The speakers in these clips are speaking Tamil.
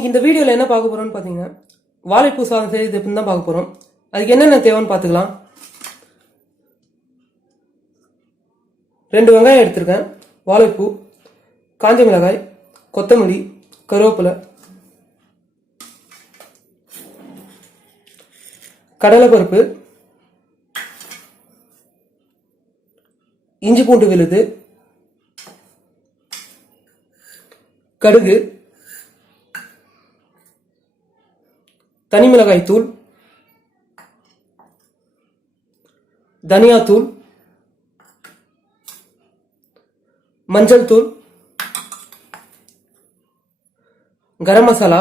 இன்னைக்கு இந்த வீடியோவில் என்ன பார்க்க போகிறோம்னு பார்த்தீங்கன்னா வாழைப்பூ சாதம் செய்து எப்படின்னு தான் பார்க்க போகிறோம். அதுக்கு என்னென்ன தேவைன்னு பார்த்துக்கலாம். 2 வெங்காயம் எடுத்திருக்கேன், வாழைப்பூ, காஞ்ச மிளகாய், கொத்தமல்லி, கருவேப்பிலை, கடலைப்பருப்பு, இஞ்சி பூண்டு விழுது, கடுகு, தனி மிளகாய் தூள், தனியாத்தூள், மஞ்சள் தூள், கரம் மசாலா,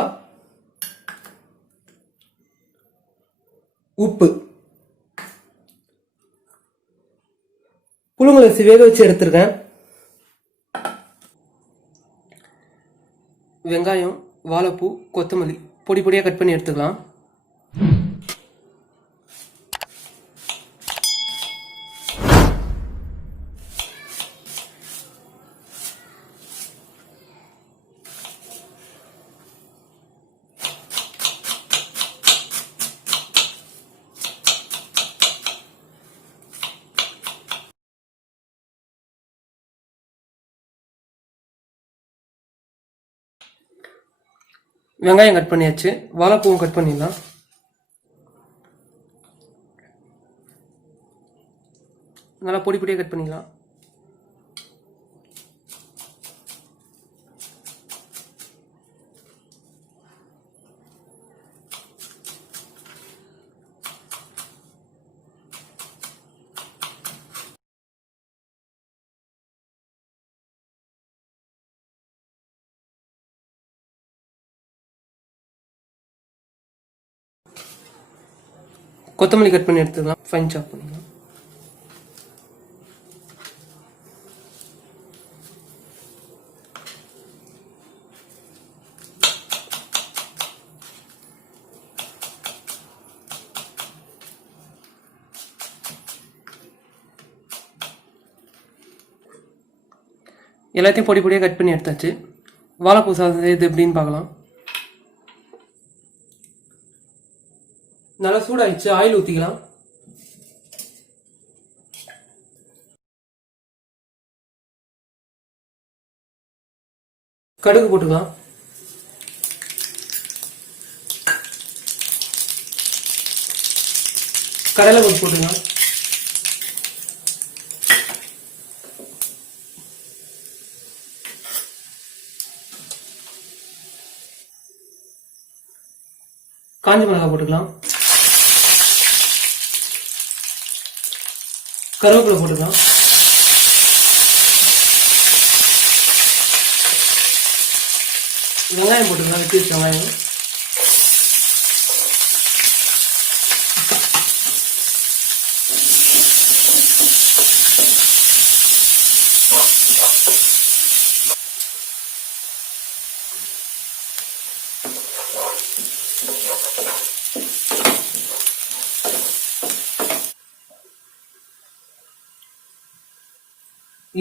உப்பு. புழுங்கலரிசி வேக வச்சு எடுத்திருக்கேன். வெங்காயம், வாழைப்பூ, கொத்தமல்லி பொடி பொடியாக கட் பண்ணி எடுத்துக்கலாம். வெங்காயம் கட் பண்ணியாச்சு, வாழைப்பூவும் கட் பண்ணிடலாம். நல்லா பொடி பொடியாக கட் பண்ணிக்கலாம். கொத்தமல்லி கட் பண்ணி எடுத்துக்கலாம், ஃபைன் சாப் பண்ணிக்கலாம். எல்லாத்தையும் பொடி பொடியாக கட் பண்ணி எடுத்தாச்சு. வாழைப்பூ சாதம் செய்யுது எப்படின்னு பார்க்கலாம். நல்லா சூடாயிடுச்சு, ஆயில் ஊற்றிக்கலாம். கடுகு போட்டுக்கலாம். கடலை பருப்பு போட்டுக்கலாம். காஞ்ச மிளகாய் போட்டுக்கலாம். கருவேப்பிலை போட்டுக்கலாம். வெங்காயம் போட்டுக்கலாம், வெட்டி வச்ச வெங்காயம்.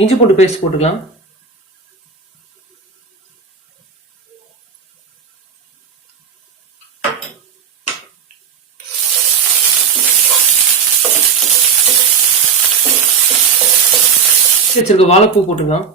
இஞ்சி பூண்டு பேஸ்ட் போட்டுக்கலாம். வச்சிருக்க வாழைப்பூ போட்டுக்கலாம்.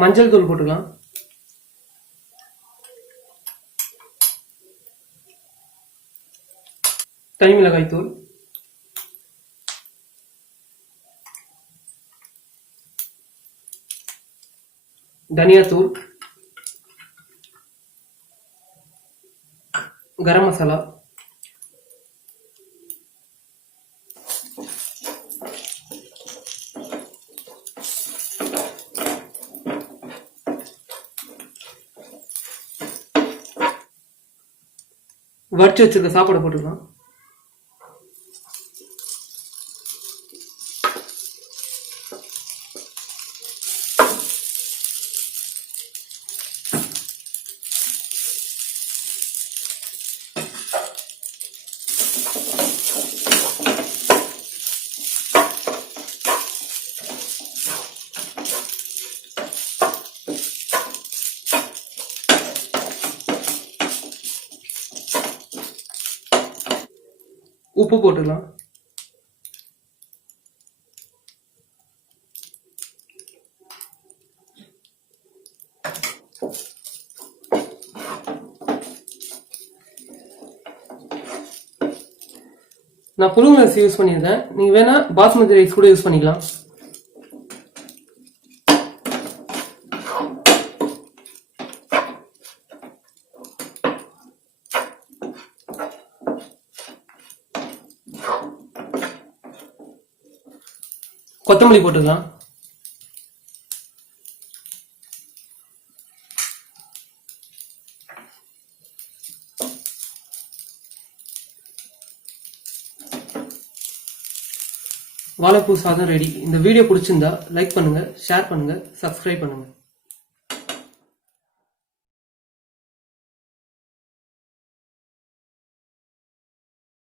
மஞ்சள் தூள் போட்டுக்கலாம். தனி மிளகாய் தூள், தனியாத்தூள், கரம் மசாலா, வடிச்சு வச்சிருக்க சாப்பாடை போட்டுக்கலாம். உப்பு போட்டுக்கலாம். நான் புழுங்கல் அரிசி யூஸ் பண்ணியிருக்கேன். நீங்க வேணா பாஸ்மதி ரைஸ் கூட யூஸ் பண்ணிக்கலாம். கொத்தமல்லி போட்டுக்கலாம். வாழைப்பூ சாதம் ரெடி. இந்த வீடியோ பிடிச்சிருந்தா லைக் பண்ணுங்க, ஷேர் பண்ணுங்க, சப்ஸ்கிரைப் பண்ணுங்க.